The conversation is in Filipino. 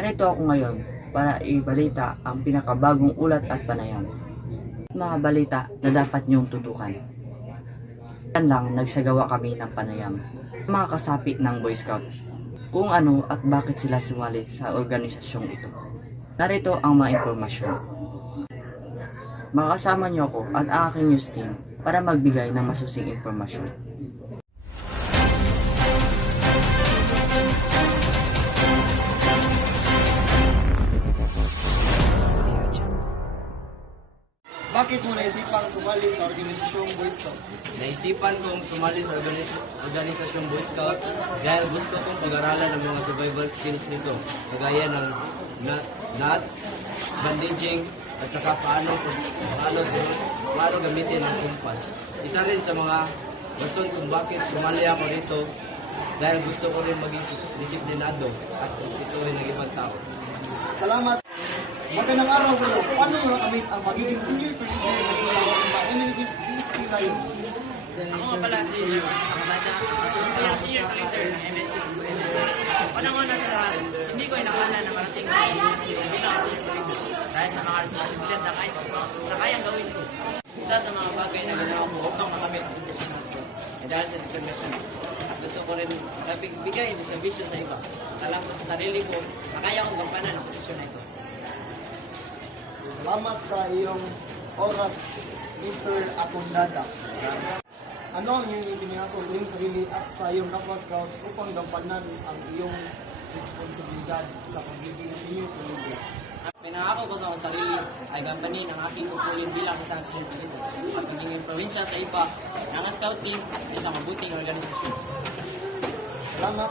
Narito ako ngayon para ibalita ang pinakabagong ulat at panayam. Mga balita na dapat niyong tutukan. Yan lang nagsagawa kami ng panayam. Mga kasapi ng Boy Scout. Kung ano at bakit sila sumali sa organisasyong ito. Narito ang mga impormasyon. Makasama niyo ako at ang aking news team para magbigay ng masusing impormasyon. Bakit mo naisipang sumali sa organisasyong Boy Scout? Naisipan kong sumali sa organisasyong Boy Scout dahil gusto kong pag-aralan ang mga survival skills nito, kagaya ng knots, bandaging, at saka paano gamitin ang kumpas. Isa rin sa mga rason kung bakit sumali ako rito dahil gusto ko rin maging disiplinado at respetuhin ng ibang tao. Salamat! Magandang araw sa iyo. Paano mo nakamit ang magiging senior coordinator ng Emeritus PSP Ryan? Ako pala si senior leader ng MHS. Panahon na sa lahat, hindi ko inakalan na marating ang bilang senior leader dahil sa mga responsibilidad na kayang gawin ko. Isa sa mga bagay na ginawa ko upang makamit sa session ko ay dahil sa determination. At gusto ko rin bigay ng servisyo sa iba. Alam ko sa sarili ko na kaya kong gampanan ang posisyon na ito. Salamat sa iyong oras, Mr. Acondada. Ano ang iyong ipinangako sa iyong sarili at sa iyong kapwa scouts upang gampanan ang iyong responsibilidad sa pagiging senior leader? Pinangako ko sa akong sarili ay gampanin ang aking tungkulin bilang isang senior leader at maging impluwensya sa iba ng scout team sa isang mabuting organisasyon. Salamat!